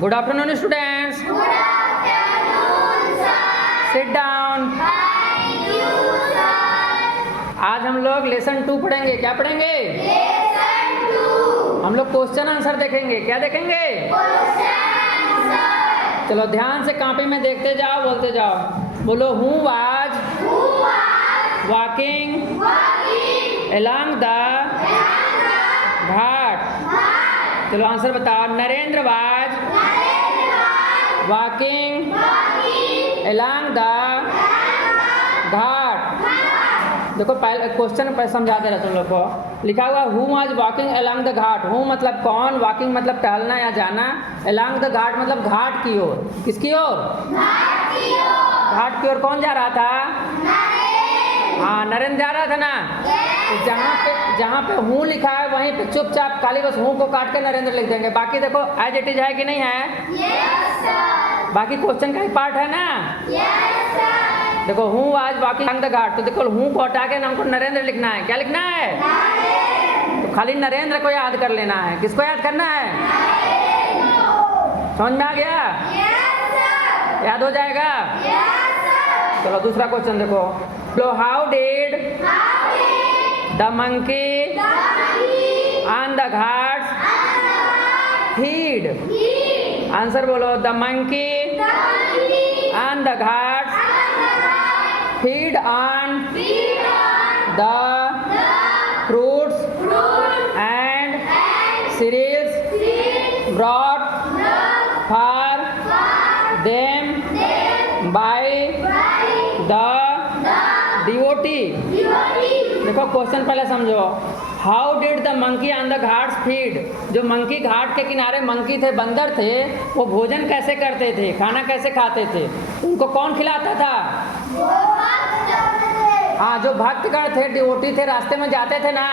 Good afternoon, students. Good afternoon, sir. Sit down. Thank you, sir. आज हम लोग lesson 2 पढ़ेंगे। क्या पढ़ेंगे? Lesson 2. हम लोग क्वेश्चन आंसर देखेंगे। क्या देखेंगे? Question answer. चलो ध्यान से कॉपी में देखते जाओ, बोलते जाओ। बोलो हूँ आज Who was walking walking along the along the Ghat. path? चलो आंसर बताओ। Narendra was Narendra was walking walking along the along the Ghat. path. देखो पहले क्वेश्चन पर समझा दे रहा तुम लोग को। लिखा हुआ who was walking along the Ghat. Who मतलब कौन, वॉकिंग मतलब टहलना या जाना, अलोंग द घाट मतलब घाट की ओर। किसकी ओर? घाट की ओर। घाट की ओर कौन जा रहा था? नरेंद्र। हाँ, नरेंद्र जा रहा था ना। तो जहाँ पे हूँ लिखा है वहीं पे चुपचाप खाली बस हूँ को काट के नरेंद्र लिख देंगे। बाकी देखो एज इट इज है कि नहीं है? Yes, sir. बाकी क्वेश्चन का ही पार्ट है ना। Yes, sir. देखो हूँ आज वॉकिंग अलोंग द घाट, तो देखो हूँ को हटा के हमको नरेंद्र लिखना है। क्या लिखना है? Narendra. तो खाली नरेंद्र को याद कर लेना है। किसको याद करना है? समझ में आ गया? Yes, sir. याद हो जाएगा। Yes, sir. चलो दूसरा क्वेश्चन देखो। लो how did How did the monkey the monkey on the ghats feed? eat answer बोलो। The monkey the monkey on the ghats feed on feed on the the fruits fruit and and cereals seeds brought brought for for them them by by the the devotee. devotee. देखो question पहले समझो। How did the monkey on the ghats feed? जो monkey घाट के किनारे monkey थे, बंदर थे, वो भोजन कैसे करते थे, खाना कैसे खाते थे, उनको कौन खिलाता था? हाँ, जो भक्तगण थे, डिवोटी थे, रास्ते में जाते थे ना,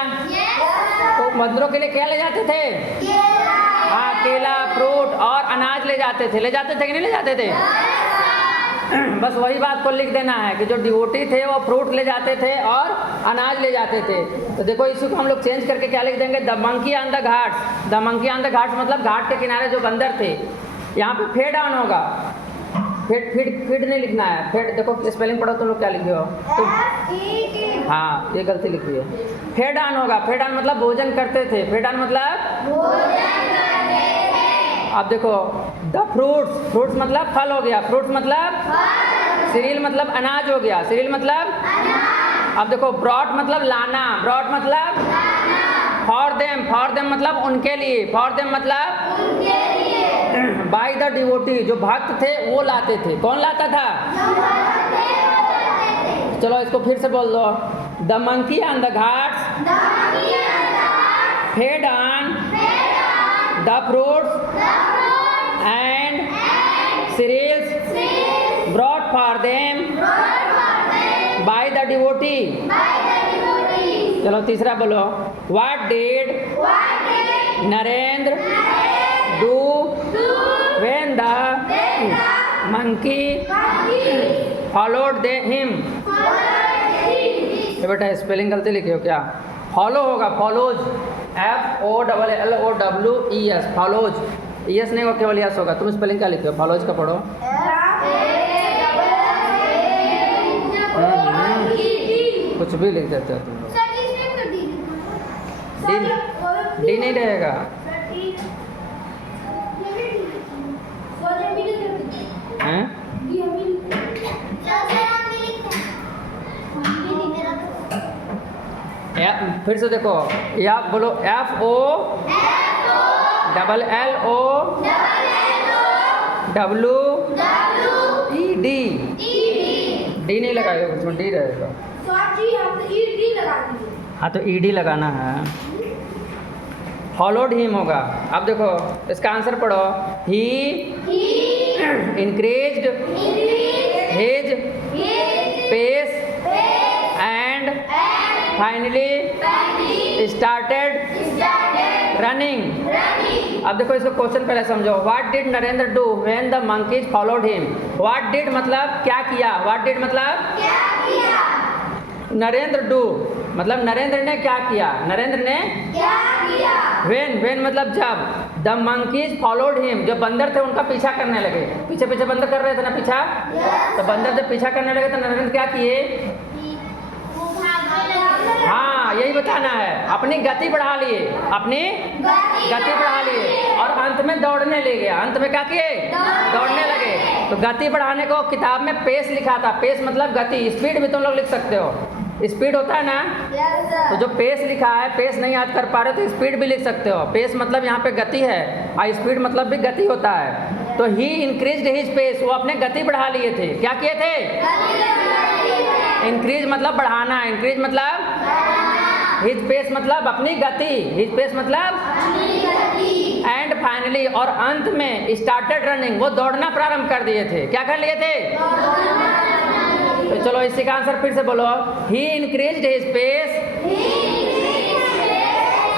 तो बंदरों के लिए क्या ले जाते थे? हाँ, केला, फ्रूट और अनाज ले जाते थे। ले जाते थे कि नहीं ले जाते थे? बस वही बात को लिख देना है कि जो डिवोटी थे वो फ्रूट ले जाते थे और अनाज ले जाते थे। तो देखो इसी को हम लोग चेंज करके क्या लिख देंगे? The monkey on the Ghats. The monkey on the Ghats मतलब घाट के किनारे जो बंदर थे। यहाँ पे फेड ऑन होगा। फीड नहीं लिखना है। फेड देखो स्पेलिंग पढ़ो तुम लोग क्या लिखे हो तो। हाँ, ये गलती लिखी है। फेड ऑन होगा। फेड ऑन मतलब भोजन करते थे। फेड ऑन मतलब अब देखो द फ्रूट्स। फ्रूट्स मतलब फल हो गया। फ्रूट्स मतलब सीरियल मतलब अनाज हो गया। सीरियल मतलब अब देखो ब्रॉट मतलब लाना। ब्रॉट मतलब फॉर देम। फॉर देम मतलब उनके लिए। फॉर देम मतलब बाय द डिवोटी। जो भक्त थे वो लाते थे। कौन लाता था? चलो इसको फिर से बोल दो। The monkey on the Ghats fade on the fruits and cereals brought for them by the devotee. चलो तीसरा बोलो। What did Narendra do when the monkey followed him? ये बेटा स्पेलिंग गलती लिखे हो क्या? फॉलो होगा फॉलोज। FOLLOWES follows. यस नहीं होगा, केवल यस होगा। तुम स्पेलिंग क्या लिखे हो? फॉलोज का पढ़ो। कुछ भी लिख देते हो तुम लोग। डी नहीं रहेगा। हैं? फिर से देखो। या बोलो FOLLOWED। डी नहीं लगाएगा, उसमें डी रहेगा। हाँ तो ED लगाना है। फॉलोड हिम होगा। अब देखो इसका आंसर पढ़ो। He increased his pace and finally started running. अब देखो इसको क्वेश्चन पहले समझो। What did Narendra do when the monkeys followed him? What did मतलब क्या किया। व्हाट डिड मतलब क्या किया। नरेंद्र डू मतलब नरेंद्र ने क्या किया। नरेंद्र ने क्या किया। व्हेन मतलब जब। द मंकीज फॉलोड हिम, जो बंदर थे उनका पीछा करने लगे। पीछे पीछे बंदर कर रहे थे ना पीछा, तो बंदर जब पीछा करने लगे तो नरेंद्र क्या किए? हाँ, यही बताना है, अपनी गति बढ़ा लिए, अपनी गति बढ़ा लिए और अंत में दौड़ने ले गया। अंत में क्या किए? दौड़ने लगे। तो गति बढ़ाने को किताब में पेस लिखा था। पेस मतलब गति, स्पीड भी तुम लोग लिख सकते हो। स्पीड होता है ना, तो जो पेस लिखा है, पेस नहीं याद कर पा रहे तो स्पीड भी लिख सकते हो। पेस मतलब यहाँ पे गति है और स्पीड मतलब भी गति होता है। तो ही इंक्रीज्ड हिज पेस, वो अपने गति बढ़ा लिए थे। क्या किए थे? इंक्रीज मतलब बढ़ाना, इंक्रीज मतलब हिज पेस मतलब अपनी गति, हिज पेस मतलब एंड फाइनली, और अंत में स्टार्टेड रनिंग, वो दौड़ना प्रारंभ कर दिए थे। क्या कर लिए थे? तो चलो इसी का आंसर फिर से बोलो। He increased his pace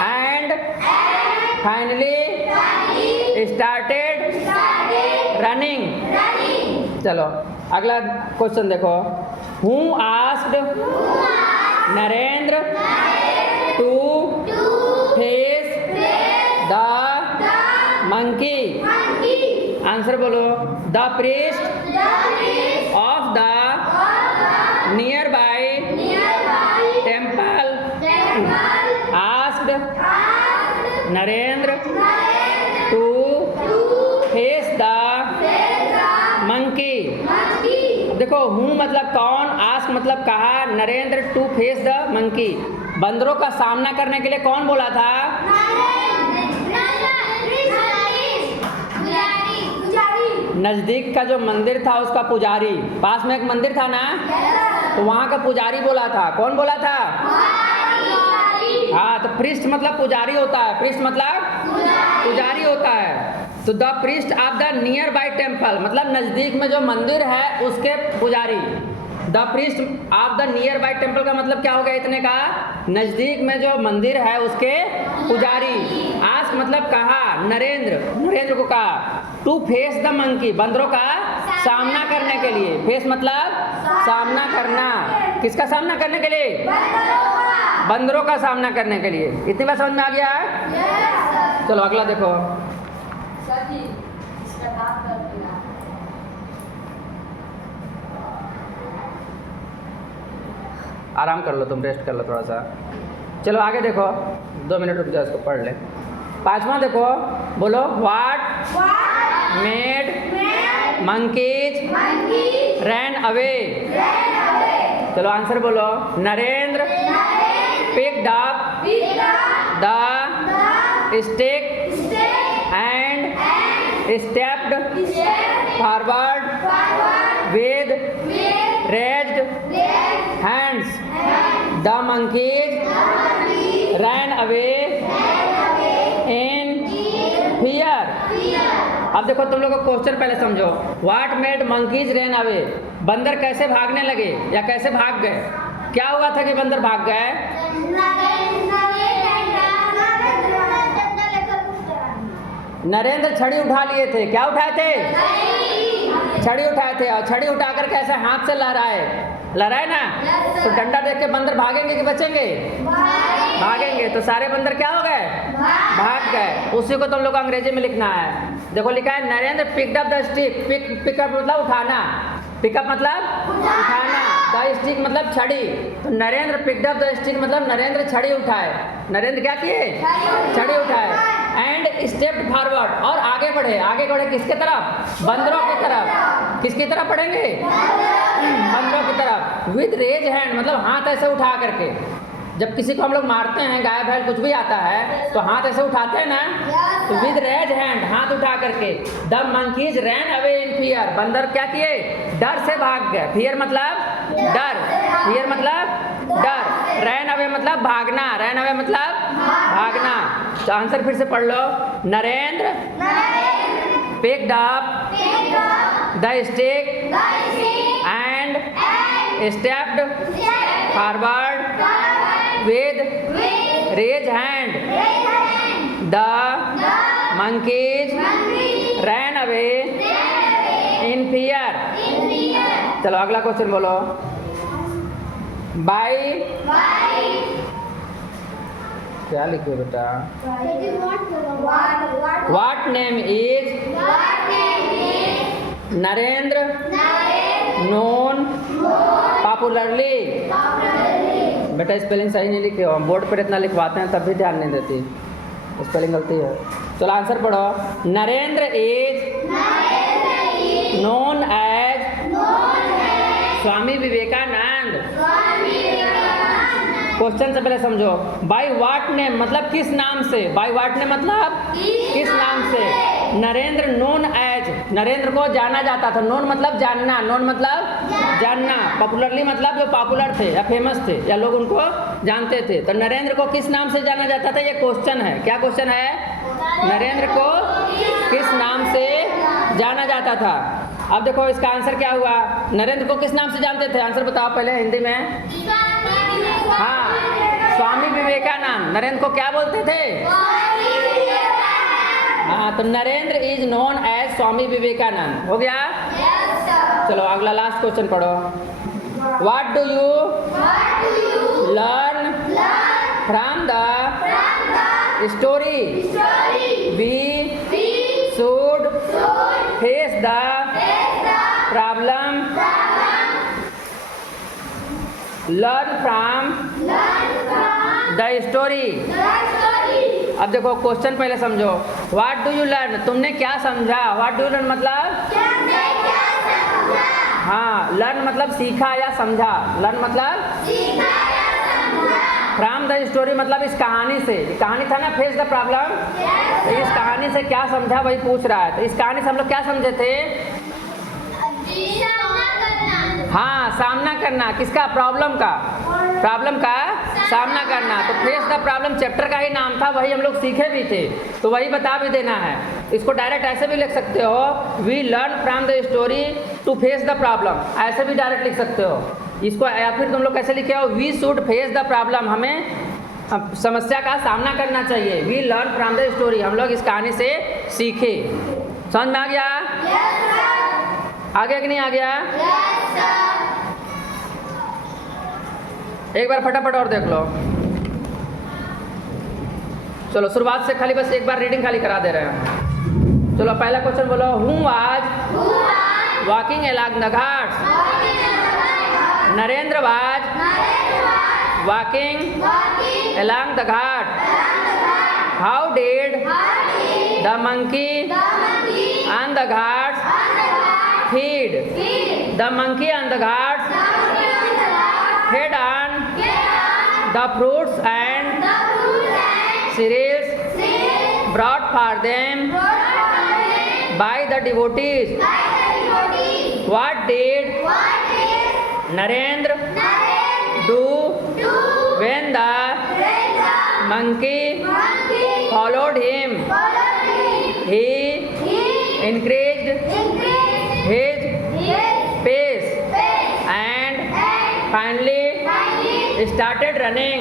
and finally started running. चलो अगला क्वेश्चन देखो। Who asked Narendra to face the monkey? Answer बोलो। The priest of the nearby temple asked Narendra to face the monkey. देखो, हूँ मतलब कौन, आस्क मतलब कहा, Narendra to face the monkey, बंदरों का सामना करने के लिए कौन बोला था? नजदीक का जो मंदिर था उसका पुजारी, पास में एक मंदिर था ना, तो वहाँ का पुजारी बोला था। कौन बोला था? हाँ, तो प्रीस्ट मतलब पुजारी होता है, प्रीस्ट मतलब पुजारी होता है। तो the priest of the nearby temple मतलब नजदीक में जो मंदिर है उसके पुजारी। The priest of the nearby temple का मतलब क्या हो गया? इतने का नजदीक में जो मंदिर है उसके पुजारी। आस्क मतलब कहा, नरेंद्र को कहा टू फेस द मंकी, बंदरों का सामना करने के लिए। फेस मतलब सामना करना, किसका सामना करने के लिए? बंदरों का सामना करने के लिए। इतनी बात समझ में आ गया है? चलो अगला देखो। आराम कर लो, तुम रेस्ट कर लो थोड़ा सा। चलो आगे देखो, 2 मिनट रुक जाओ, इसको पढ़ ले। 5वां देखो, बोलो। What made monkeys ran away? चलो आंसर बोलो। Narendra picked up the stick and stepped forward with raised hands. The monkeys ran away in fear. अब देखो, तुम लोग को क्वेश्चन पहले समझो। What made monkeys ran away? बंदर कैसे भागने लगे या कैसे भाग गए? क्या हुआ था कि बंदर भाग गए? नरेंद्र छड़ी उठा लिए थे। क्या उठाए थे? छड़ी उठाए थे, और छड़ी उठाकर कैसे हाथ से लहराए ना, तो डंडा देख के बंदर भागेंगे कि बचेंगे? भागेंगे। तो सारे बंदर क्या हो गए? भाग गए। उसी को तुम लोग को अंग्रेजी में लिखना है। देखो लिखा है Narendra picked up the stick. Pickup मतलब उठाना, पिकअप मतलब उठाना, द स्टिक मतलब छड़ी। तो Narendra picked up the stick मतलब नरेंद्र छड़ी उठाए। नरेंद्र क्या किए? छड़ी उठाए। एंड स्टेप्ड फॉरवर्ड, और आगे बढ़े। आगे बढ़े किसके तरफ? बंदरों की तरफ। किसकी तरफ बढ़ेंगे? बंदरों की तरफ। विद रेज हैंड मतलब हाथ ऐसे उठा करके। जब किसी को हम लोग मारते हैं, गाय भैंस कुछ भी आता है, तो हाथ ऐसे उठाते हैं ना, तो विद रेज हैंड, हाथ उठा करके। The monkeys ran away in fear, बंदर क्या किए? डर से भाग गए। फियर मतलब डर, फियर मतलब डर। रैन अवे मतलब भागना, रैन अवे मतलब भागना। तो आंसर फिर से पढ़ लो। Narendra picked up the stick and stepped forward with raised hand. The monkeys ran away in fear. चलो अगला क्वेश्चन बोलो। by क्या लिखे बेटा? What what name is name is Narendra Narendra known popularly? बेटा स्पेलिंग सही नहीं लिखे हो, हम बोर्ड पर इतना लिखवाते हैं तब भी ध्यान नहीं देती, स्पेलिंग गलती है। चलो आंसर पढ़ो। Narendra is known as Swami Vivekananda. Question से पहले समझो, बाई व्हाट नेम मतलब किस नाम से? बाई व्हाट नेम मतलब किस नाम से? नरेंद्र नोन एज, नरेंद्र को जाना जाता था। नोन मतलब जानना, नोन मतलब जानना। पॉपुलरली मतलब जो पॉपुलर थे या फेमस थे या लोग उनको जानते थे। तो नरेंद्र को किस नाम से जाना जाता था, ये क्वेश्चन है। क्या क्वेश्चन है? नरेंद्र को किस नाम से जाना जाता था? अब देखो इसका आंसर क्या हुआ। नरेंद्र को किस नाम से जानते थे? आंसर बताओ पहले हिंदी में। हाँ, स्वामी विवेकानंद। नरेंद्र को क्या बोलते थे? हाँ, तो Narendra is known as Swami Vivekananda. हो गया? चलो अगला लास्ट क्वेश्चन पढ़ो। What do you learn from the story we should face the problem learn from the story. अब देखो क्वेश्चन पहले समझो। व्हाट डू यू लर्न, तुमने क्या समझा? व्हाट डू यू लर्न मतलब हाँ, लर्न मतलब सीखा या समझा। लर्न मतलब फ्रॉम द स्टोरी मतलब इस कहानी से। कहानी था ना फेस द प्रॉब्लम, तो इस कहानी से क्या समझा वही पूछ रहा है। तो इस कहानी से हम लोग क्या समझे थे? हाँ, सामना करना। किसका? प्रॉब्लम का। प्रॉब्लम का सामना करना। तो फेस द प्रॉब्लम चैप्टर का ही नाम था, वही हम लोग सीखे भी थे, तो वही बता भी देना है। इसको डायरेक्ट ऐसे भी लिख सकते हो, we learn from the story to face the problem, ऐसे भी डायरेक्ट लिख सकते हो इसको। या फिर तुम लोग कैसे लिखे हो, we should face the problem, हमें समस्या का सामना करना चाहिए। We learn from the story, हम लोग इस कहानी से सीखे। समझ में आ गया? आगे कि नहीं आ गया? एक बार फटाफट और देख लो। चलो शुरुआत से खाली बस एक बार रीडिंग खाली करा दे रहे हैं। चलो पहला क्वेश्चन बोलो। Who was walking along the Ghats? Narendra was walking along the Ghat. How did the monkey on the Ghats feed? The monkey on the Ghats fed on the fruits and cereals brought for them by the devotees. What did Narendra do when the monkey followed him? He increased his pace and finally started running.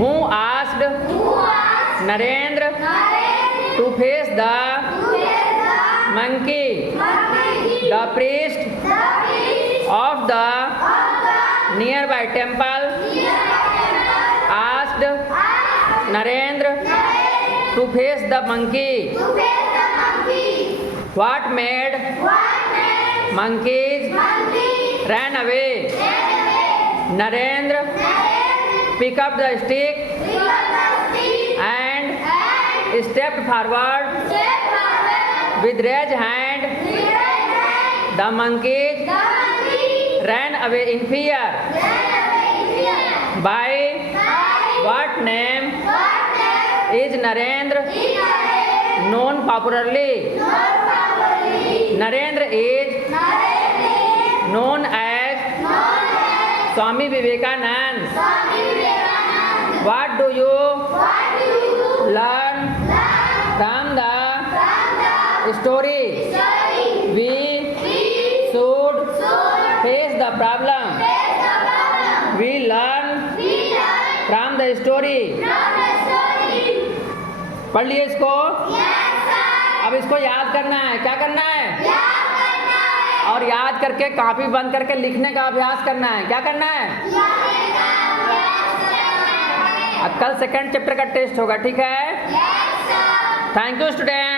Who asked Narendra to face the monkey? The priest of the nearby temple asked Narendra to face the monkey. What made monkeys ran away? Narendra picked up the stick and stepped forward with raised hand. The monkeys ran away in fear. By what name is Narendra known popularly? Narendra is known as Swami Vivekanand. What do you learn from the story? We should face the problem. We learn from the story. पढ़ लिए इसको? अब इसको याद करना है। क्या करना है? और याद करके कॉपी बंद करके लिखने का अभ्यास करना है। क्या करना है? कल सेकंड चैप्टर का टेस्ट होगा, ठीक है? Yes, sir. Thank you student.